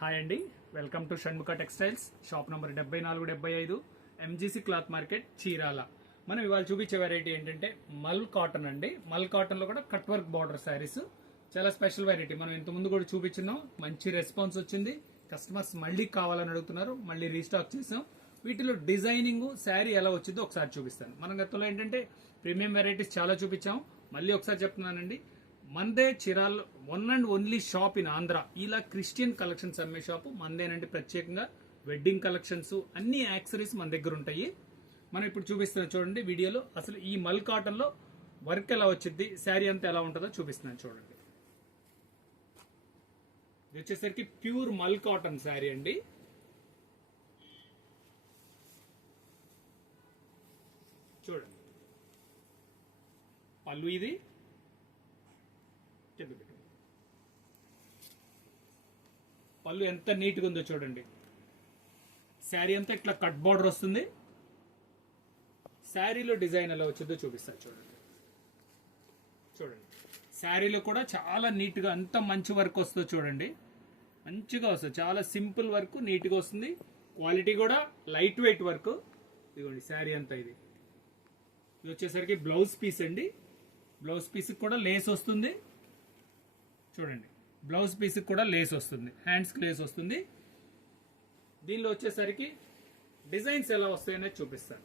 Hi అండి, welcome to Shanmukha textiles, shop number 7475 MGC cloth market, Chirala. మనం ఇవాళ చూపించే వెరైటీ ఏంటంటే మల్ కాటన్ అండి. మల్ కాటన్ లో కూడా కట్ వర్క్ బార్డర్ శారీస్, చాలా స్పెషల్ వెరైటీ. మనం ఇంత ముందు కూడా చూపించున్నాం, మంచి రెస్పాన్స్ వచ్చింది. కస్టమర్స్ మళ్ళీ కావాలని అడుగుతున్నారు, మళ్ళీ రీస్టాక్ చేసాం. వీటిలో డిజైనింగ్ శారీ ఎలా వచ్చిందో ఒకసారి చూపిస్తాను. మనం గతంలో ఏంటంటే ప్రీమియం వెరైటీస్ చాలా చూపించాం. మళ్ళీ ఒకసారి చెప్తున్నానండి, మందే చిరాల్ one and only shop in Andhra. ఇలా క్రిస్టియన్ కలెక్షన్స్ అమ్మే షాపు మందేనండి. ప్రత్యేకంగా వెడ్డింగ్ కలెక్షన్స్, అన్ని యాక్సరీస్ మన దగ్గర ఉంటాయి. మనం ఇప్పుడు చూపిస్తున్నాం చూడండి వీడియోలో. అసలు ఈ మల్ కాటన్ లో వర్క్ ఎలా వచ్చింది, శారీ అంతా ఎలా ఉంటుందో చూపిస్తున్నాను చూడండి. ఇది వచ్చేసరికి ప్యూర్ మల్ కాటన్ శారీ అండి. చూడండి పళ్ళు, ఇది పళ్ళు ఎంత నీట్గా ఉందో చూడండి. శారీ అంతా ఇట్లా కట్ బార్డర్ వస్తుంది. శారీలో డిజైన్ ఎలా వచ్చిందో చూపిస్తాను చూడండి. చూడండి శారీలో కూడా చాలా నీట్గా అంత మంచి వర్క్ వస్తుందో చూడండి. మంచిగా వస్తుంది, చాలా సింపుల్ వర్క్, నీట్గా వస్తుంది. క్వాలిటీ కూడా లైట్ వెయిట్ వర్క్. ఇదిగోండి శారీ అంతా. ఇది వచ్చేసరికి బ్లౌజ్ పీస్ అండి. బ్లౌజ్ పీస్ కూడా లేస్ వస్తుంది. చూడండి బ్లౌజ్ పీస్ కూడా లేస్ వస్తుంది, హ్యాండ్స్ కి లేస్ వస్తుంది. దీనిలో వచ్చేసరికి డిజైన్స్ ఎలా వస్తాయనేది చూపిస్తాను.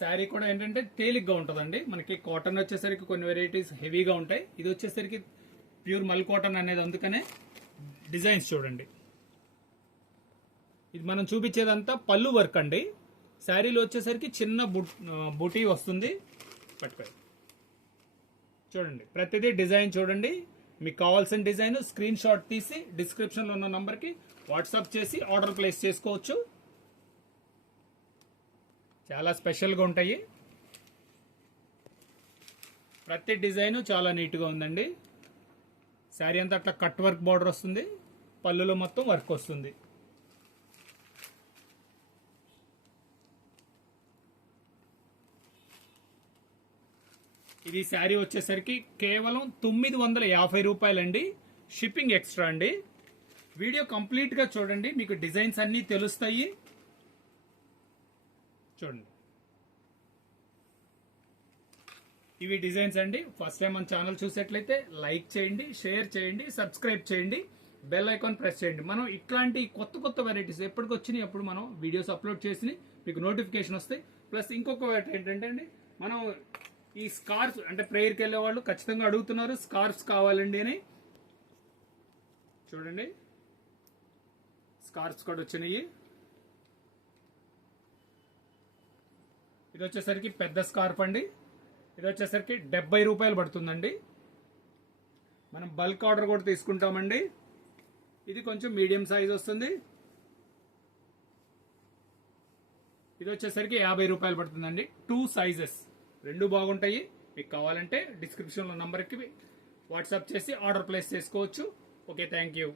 శారీ కూడా ఏంటంటే తేలిగ్గా ఉంటుందండి. మనకి కాటన్ వచ్చేసరికి కొన్ని వెరైటీస్ హెవీగా ఉంటాయి. ఇది వచ్చేసరికి ప్యూర్ మల్ కాటన్ అనేది, అందుకనే డిజైన్స్ చూడండి. ఇది మనం చూపించేదంతా పళ్ళు వర్క్ అండి. శారీలో వచ్చేసరికి చిన్న బుటీ వస్తుంది. పట్టుకోండి చూడండి, ప్రతిదీ డిజైన్ చూడండి. మీకు కావాల్సిన డిజైన్ స్క్రీన్ షాట్ తీసి డిస్క్రిప్షన్ లో ఉన్న నంబర్ కి వాట్సాప్ చేసి ఆర్డర్ ప్లేస్ చేసుకోవచ్చు. చాలా స్పెషల్ గా ఉంటాయి. ప్రతి డిజైన్ చాలా నీట్ గా ఉందండి. శారీ అంతా అట్లా కట్ వర్క్ బార్డర్ వస్తుంది. పళ్ళులో మొత్తం వర్క్ వస్తుంది. ఇది శారీ వచ్చేసరికి కేవలం 950 రూపాయలండి. షిప్పింగ్ ఎక్స్ట్రా అండి. వీడియో కంప్లీట్ గా చూడండి, మీకు డిజైన్స్ అన్ని తెలుస్తాయి. చూడండి ఇవి డిజైన్స్ అండి. ఫస్ట్ టైం మన ఛానల్ చూసేట్లయితే లైక్ చేయండి, షేర్ చేయండి, సబ్స్క్రైబ్ చేయండి, బెల్ ఐకాన్ ప్రెస్ చేయండి. మనం ఇట్లాంటి కొత్త కొత్త వెరైటీస్ ఎప్పటికి వచ్చినాయి అప్పుడు మనం వీడియోస్ అప్లోడ్ చేసి మీకు నోటిఫికేషన్ వస్తాయి. ప్లస్ ఇంకొక వెరైటీ ఏంటంటే అండి, మనం ఈ స్కార్ఫ్స్ అంటే ప్రేయర్కి వెళ్ళే వాళ్ళు ఖచ్చితంగా అడుగుతున్నారు, స్కార్ఫ్స్ కావాలండి అని. చూడండి స్కార్ఫ్స్ కూడా వచ్చినాయి. ఇది వచ్చేసరికి పెద్ద స్కార్ఫ్ అండి. ఇది వచ్చేసరికి 70 రూపాయలు పడుతుందండి. మనం బల్క్ ఆర్డర్ కూడా తీసుకుంటామండి. ఇది కొంచెం మీడియం సైజ్ వస్తుంది. ఇది వచ్చేసరికి 50 రూపాయలు పడుతుందండి. 2 సైజెస్, రెండు బాగుంటాయి. మీకు కావాలంటే డిస్క్రిప్షన్లో నంబర్కి వాట్సాప్ చేసి ఆర్డర్ ప్లేస్ చేసుకోవచ్చు. Okay, thank you.